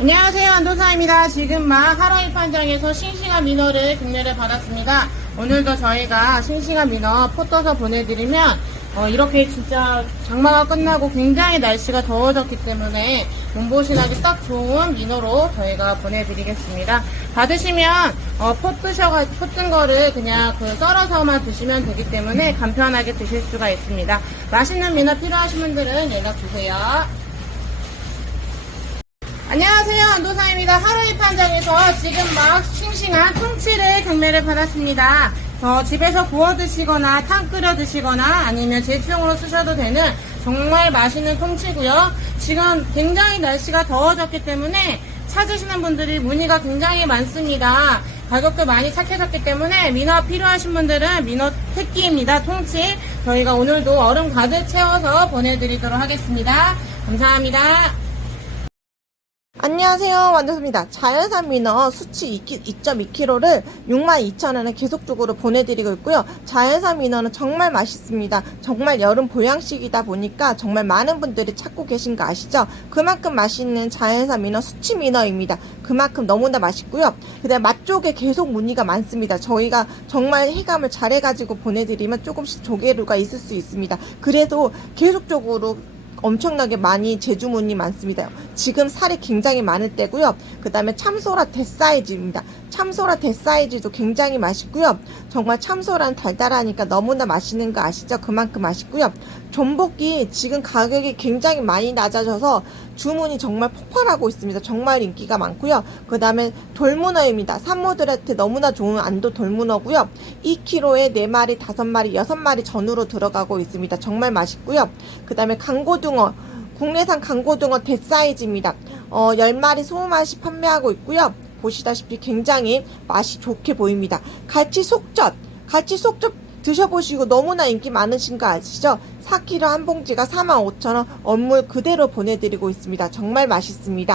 안녕하세요 안도사입니다. 지금 막 하라이 판장에서 싱싱한 민어를 경매를 받았습니다. 오늘도 저희가 싱싱한 민어 포 떠서 보내드리면 어, 이렇게 진짜 장마가 끝나고 굉장히 날씨가 더워졌기 때문에 몸보신하기 딱 좋은 민어로 저희가 보내드리겠습니다. 받으시면 어, 포 뜨셔가 포뜬 거를 그냥 그 썰어서만 드시면 되기 때문에 간편하게 드실 수가 있습니다. 맛있는 민어 필요하신 분들은 연락 주세요. 안녕하세요. 안도사입니다. 하루이 판장에서 지금 막 싱싱한 통치를 경매를 받았습니다. 어, 집에서 구워 드시거나 탕 끓여 드시거나 아니면 제수용으로 쓰셔도 되는 정말 맛있는 통치고요. 지금 굉장히 날씨가 더워졌기 때문에 찾으시는 분들이 문의가 굉장히 많습니다. 가격도 많이 착해졌기 때문에 민어 필요하신 분들은 민어 새끼입니다. 통치. 저희가 오늘도 얼음 가득 채워서 보내드리도록 하겠습니다. 감사합니다. 안녕하세요. 완전입니다. 자연산 민어 수치 2.2kg를 62,000원에 계속적으로 보내드리고 있고요. 자연산 민어는 정말 맛있습니다. 정말 여름 보양식이다 보니까 정말 많은 분들이 찾고 계신 거 아시죠? 그만큼 맛있는 자연산 민어 수치 민어입니다. 그만큼 너무나 맛있고요. 그다음 맛 쪽에 계속 문의가 많습니다. 저희가 정말 해감을 잘 해가지고 보내드리면 조금씩 조개류가 있을 수 있습니다. 그래도 계속적으로 엄청나게 많이 제주문이 많습니다. 지금 살이 굉장히 많을 때고요. 그 다음에 참소라 대사이즈입니다. 참소라 대사이즈도 굉장히 맛있고요. 정말 참소라는 달달하니까 너무나 맛있는 거 아시죠? 그만큼 맛있고요. 전복이 지금 가격이 굉장히 많이 낮아져서 주문이 정말 폭발하고 있습니다. 정말 인기가 많고요. 그 다음에 돌문어입니다. 산모들한테 너무나 좋은 안도 돌문어고요. 2kg에 4마리, 5마리, 6마리 전으로 들어가고 있습니다. 정말 맛있고요. 그 다음에 강고등어. 국내산 강고등어 대사이즈입니다. 어, 10마리 20마리씩 판매하고 있고요. 보시다시피 굉장히 맛이 좋게 보입니다. 갈치 속젓. 갈치 속젓 드셔보시고 너무나 인기 많으신 거 아시죠? 4kg 한 봉지가 45,000원, 얼물 그대로 보내드리고 있습니다. 정말 맛있습니다.